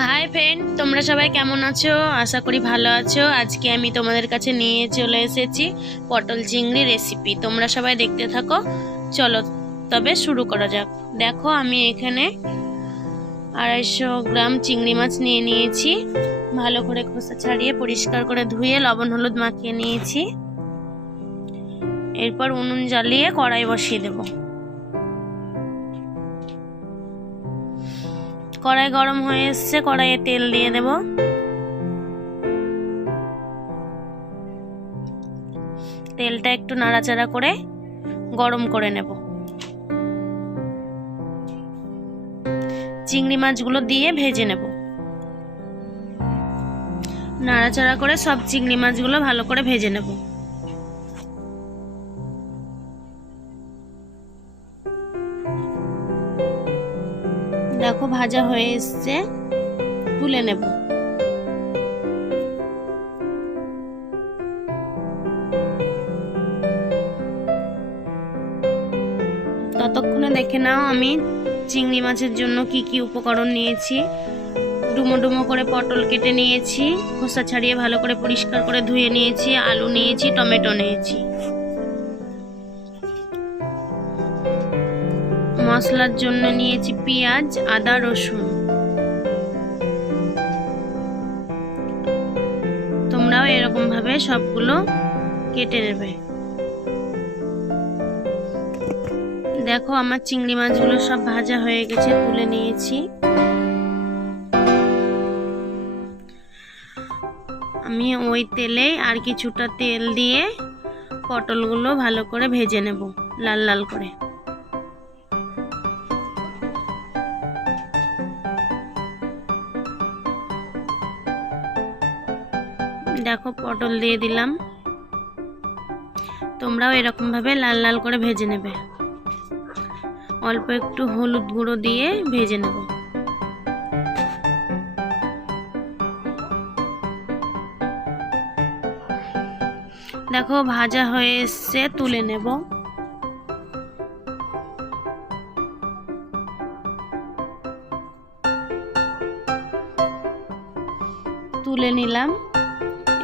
Hi friend, তোমরা সবাই কেমন আছো? আশা করি ভালো আছো। আজকে আমি তোমাদের কাছে নিয়ে চলে এসেছি পটল চিংড়ি রেসিপি। তোমরা সবাই দেখতে থাকো। চলো তবে শুরু করা যাক। দেখো, আমি এখানে 250 গ্রাম চিংড়ি মাছ নিয়ে নিয়েছি। ভালো করে খোসা ছাড়িয়ে পরিষ্কার করে ধুয়ে লবণ হলুদ মাখিয়ে নিয়েছি। এরপর উনুন জ্বালিয়ে কড়াই বসিয়ে দেবো। কড়াই গরম হয়ে এসছে, কড়াইয়ে তেল দিয়ে দেব। তেলটা একটু নাড়াচাড়া করে গরম করে নেব। চিংড়ি মাছগুলো দিয়ে ভেজে নেব। নাড়াচাড়া করে সব চিংড়ি মাছগুলো ভালো করে ভেজে নেব। দেখো, ভাজা হয়ে এসছে, তুলে নেব। ততক্ষণে দেখে নাও আমি চিংড়ি মাছের জন্য কি কি উপকরণ নিয়েছি। ডুমো ডুমো করে পটল কেটে নিয়েছি, খোসা ছাড়িয়ে ভালো করে পরিষ্কার করে ধুয়ে নিয়েছি। আলু নিয়েছি, টমেটো নিয়েছি। মশলার জন্য নিয়েছি পেঁয়াজ, আদা, রসুন। তোমরাও এরকম ভাবে সবগুলো কেটে নেবে। দেখো, আমার চিংড়ি মাছগুলো সব ভাজা হয়ে গেছে, তুলে নিয়েছি। আমি ওই তেলে আর কিছুটা তেল দিয়ে পটলগুলো ভালো করে ভেজে নেব, লাল লাল করে। দেখো, পটল দিয়ে দিলাম। তোমরাও এরকম ভাবে লাল লাল করে ভেজে নেবে। অল্প একটু হলুদ গুঁড়ো দিয়ে ভেজে নেব। দেখো, ভাজা হয়ে এসছে, তুলে নেব। তুলে নিলাম।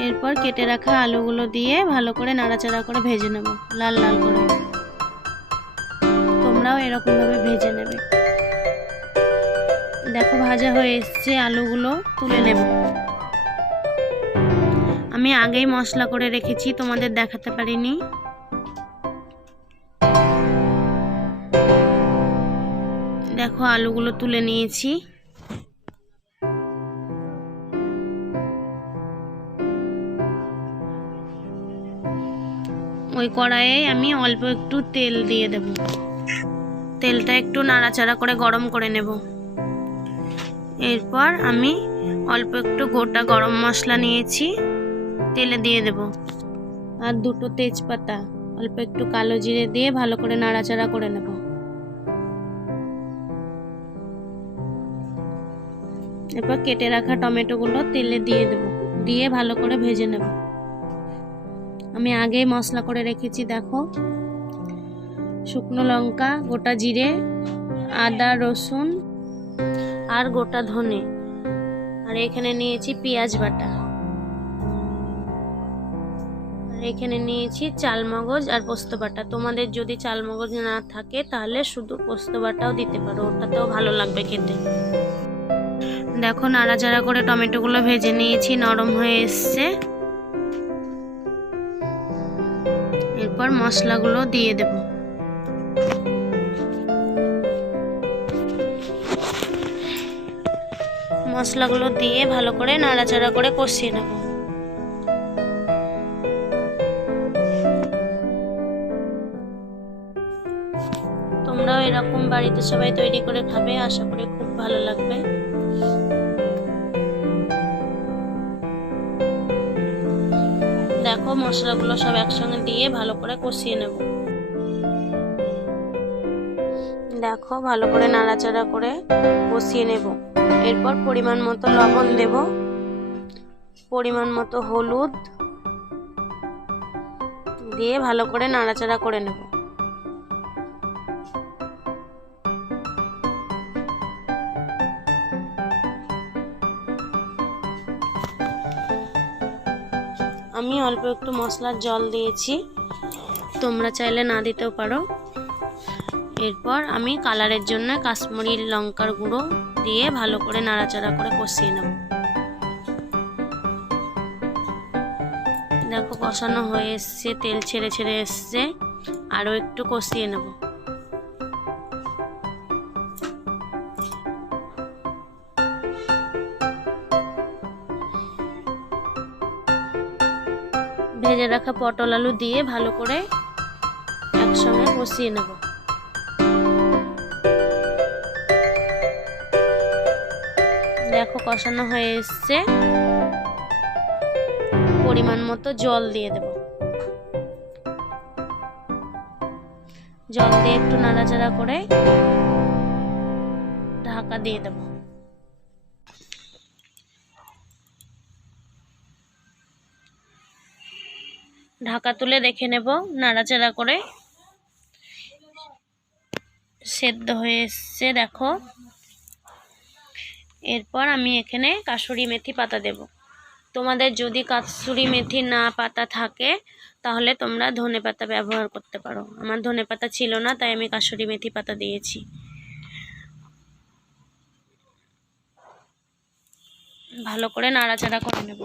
এরপর কেটে রাখা আলুগুলো দিয়ে ভালো করে নাড়াচাড়া করে ভেজে নেব, লাল লাল করে। তোমরাও এরকম ভাবে ভেজে নেবে। দেখো, ভাজা হয়ে এসছে, আলুগুলো তুলে নেব। আমি আগেই মশলা করে রেখেছি, তোমাদের দেখাতে পারিনি। দেখো, আলুগুলো তুলে নিয়েছি। ওই কড়াইয়ে আমি অল্প একটু তেল দিয়ে দেব। তেলটা একটু নাড়াচাড়া করে গরম করে নেব। এরপর আমি অল্প একটু গোটা গরম মশলা নিয়েছি, তেলে দিয়ে দেব। আর দুটো তেজপাতা, অল্প একটু কালো জিরে দিয়ে ভালো করে নাড়াচাড়া করে নেব। এরপর কেটে রাখা টমেটোগুলো তেলে দিয়ে দেব, দিয়ে ভালো করে ভেজে নেব। আমি আগেই মশলা করে রেখেছি। দেখো, শুকনো লঙ্কা, গোটা জিরে, আদা, রসুন আর গোটা ধনে। আর এখানে নিয়েছি পেঁয়াজ বাটা। আর এখানে নিয়েছি চালমগজ আর পোস্ত বাটা। তোমাদের যদি চালমগজ না থাকে তাহলে শুধু পোস্ত বাটাও দিতে পারো, ওটাতেও ভালো লাগবে খেতে। দেখো, নাড়াচাড়া করে টমেটোগুলো ভেজে নিয়েছি, নরম হয়ে এসছে। এরপর মশলাগুলো দিয়ে দেব। মশলাগুলো দিয়ে ভালো করে নাড়াচাড়া করে কষিয়ে নেব। তোমরাও এরকম বাড়িতে সবাই তৈরি করে খাবে, আশা করি খুব ভালো লাগবে। দেখো, মশলাগুলো সব একসঙ্গে দিয়ে ভালো করে কষিয়ে নেব। দেখো, ভালো করে নাড়াচাড়া করে কষিয়ে নেব। এরপর পরিমাণ মতো লবণ দেব, পরিমাণ মতো হলুদ দিয়ে ভালো করে নাড়াচাড়া করে নেব। আমি অল্প একটু মশলার জল দিয়েছি, তোমরা চাইলে না দিতেও পারো। এরপর আমি কালারের জন্য কাশ্মীরি লঙ্কার গুঁড়ো দিয়ে ভালো করে নাড়াচাড়া করে কষিয়ে নেব। দেখো কষানো হয়ে এসছে, তেল ছেড়ে ছেড়ে এসছে, আরও একটু কষিয়ে নেব। ভেজে রাখা পটল আলু দিয়ে ভালো করে একসঙ্গে কষিয়ে নেব। দেখো কষানো হয়ে এসছে, পরিমাণ মতো জল দিয়ে দেব। জল দিয়ে একটু নাড়াচাড়া করে ঢাকা দিয়ে দেব। ঢাকা তুলে দেখে নেব নাড়াচাড়া করে সেদ্ধ হয়ে এসছে দেখো। এরপর আমি এখানে কাসুরি মেথি পাতা দেব। তোমাদের যদি কাসুরি মেথি না পাতা থাকে তাহলে তোমরা ধনেপাতা ব্যবহার করতে পারো। আমার ধনেপাতা ছিল না, তাই আমি কাসুরি মেথি পাতা দিয়েছি। ভালো করে নাড়াচাড়া করে নেব।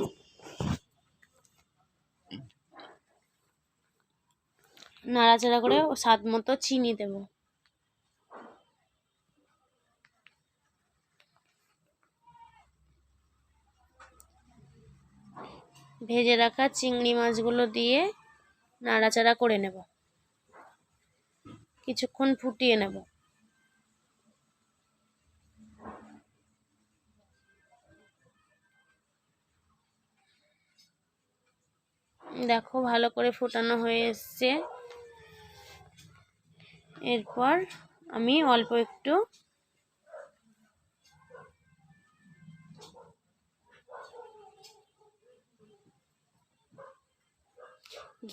নাড়াচাড়া করে স্বাদ মতো চিনি দেব। ভেজে রাখা চিংড়ি মাছগুলো দিয়ে নাড়াচাড়া করে নেব, কিছুক্ষণ ফুটিয়ে নেব। দেখো ভালো করে ফোটানো হয়ে এসছে। এরপর আমি অল্প একটু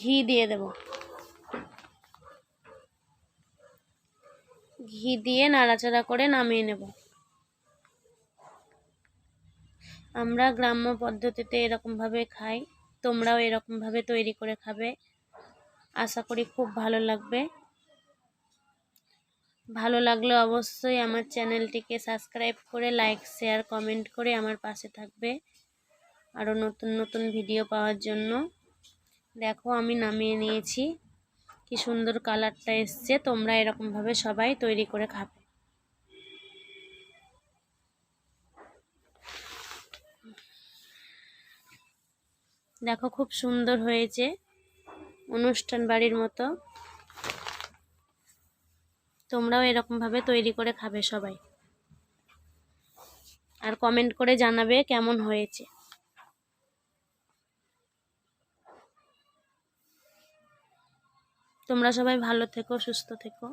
ঘি দিয়ে দেব। ঘি দিয়ে নাড়াচাড়া করে নামিয়ে নেব। আমরা গ্রাম্য পদ্ধতিতে এরকমভাবে খাই, তোমরাও এরকমভাবে তৈরি করে খাবে। আশা করি খুব ভালো লাগবে। ভালো লাগলে অবশ্যই আমার চ্যানেলটিকে সাবস্ক্রাইব করে লাইক শেয়ার কমেন্ট করে আমার পাশে থাকবে আরও নতুন নতুন ভিডিও পাওয়ার জন্য। দেখো আমি নামিয়ে নিয়েছি, কি সুন্দর কালারটা এসছে। তোমরা এরকমভাবে সবাই তৈরি করে খাবে। দেখো খুব সুন্দর হয়েছে, অনুষ্ঠান বাড়ির মতো। তোমরাও এরকমভাবে তৈরি করে খাবে সবাই, আর কমেন্ট করে জানাবে কেমন হয়েছে। তোমরা সবাই ভালো থেকো, সুস্থ থেকো।